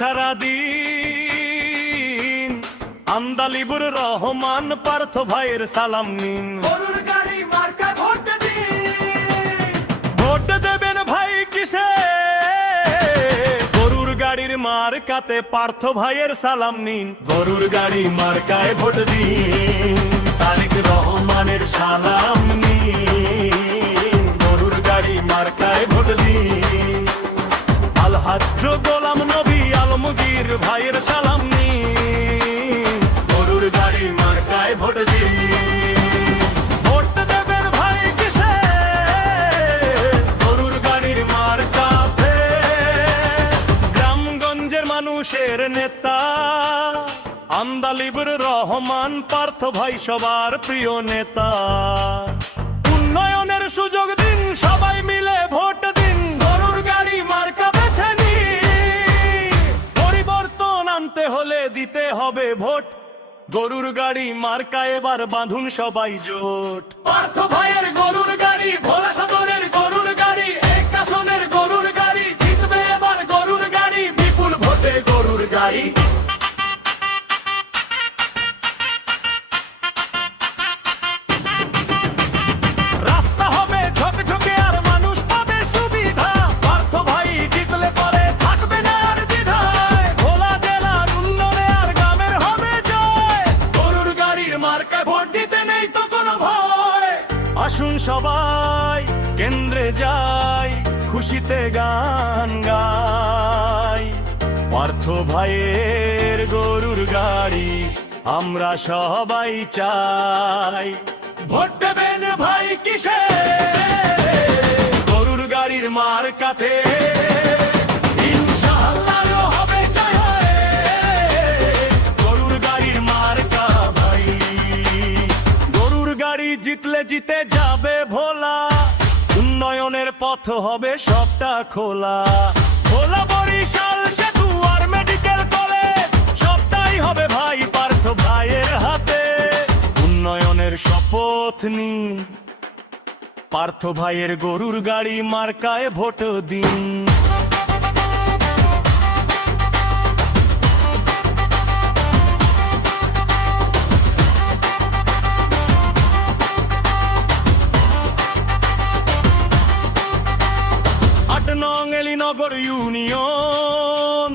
সারাদিন আন্দালিবুর রহমান পার্থ ভাইয়ের সালাম নিন। মার্কাতে পার্থ ভাইয়ের সালাম নিন। গরুর গাড়ি মার্কায় ভোট দিন। তারেক রহমানের সালাম নিন। গরুর গাড়ি মার্কায় ভোট দিন। আলহাজ্জ গোলাম নবী আলমগীর ভাইয়ের সালাম নেতা, আন্দালিবুর রহমান, পার্থ ভাই সবার প্রিয় নেতা উন্নয়নের সুযোগ দিন, সবাই মিলে ভোট দিন, গরুর গাড়ি মার্কা বেছে। পরিবর্তন আনতে হলে দিতে হবে ভোট, গরুর গাড়ি মার্কা এবার বাঁধুন সবাই জোট পার্থ ভাইয়ের গরুর আসুন সবাই, কেন্দ্রে যাই, খুশিতে গান গাই। পার্থ ভাইয়ের গরুর গাড়ি আমরা সবাই চাই। ভোট দেবেন ভাই কিসে? গরুর গাড়ির মার কাতে পথ হবে সবটা খোলা। খোলা বরিশাল, সেতু আর মেডিকেল কলেজ সবটাই হবে ভাই পার্থ ভাইয়ের হাতে। উন্নয়নের শপথ নিন। পার্থ ভাইয়ের গরুর গাড়ি মার্কায় ভোট দিন। এলিনগর ইউনিয়ন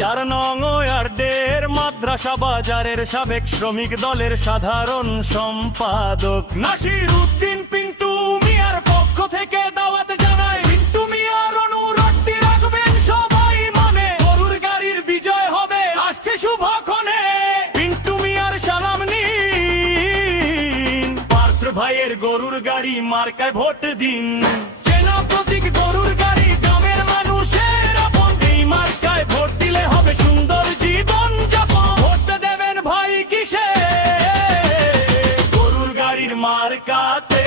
চার নং ওয়ার্ডের মাদ্রাসা বাজারের সাবেক শ্রমিক দলের সাধারণ সম্পাদক। নাসির উদ্দিন পিন্টু মিয়ার পক্ষ থেকে দাওয়াত জানায়, পিন্টু মিয়ার অনুরোধটি রাখবেন সবাই মনে, গরুর গাড়ির বিজয় হবে, আসছে শুভক্ষণে পিন্টু মিয়ার সালাম নিন, পার্থ ভাইয়ের গরুর গাড়ি মার্কায় ভোট দিন। মার্কায় ভোট দিলে হবে সুন্দর জীবন যাপন। ভোট দেবেন ভাই কিসে? গরুর গাড়ির মার্কাতে।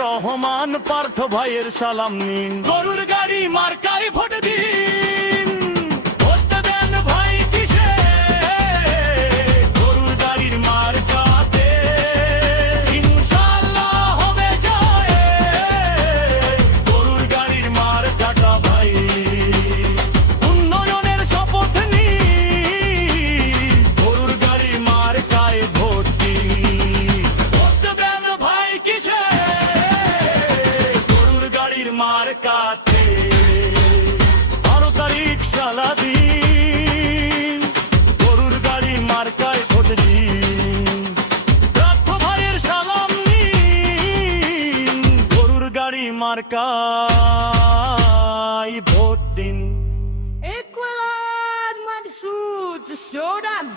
রহমান পার্থ ভাইয়ের সালাম নিন। গরুর গাড়ি মার্কায় ভোট দিন। I bought in. Equal my shoot show them.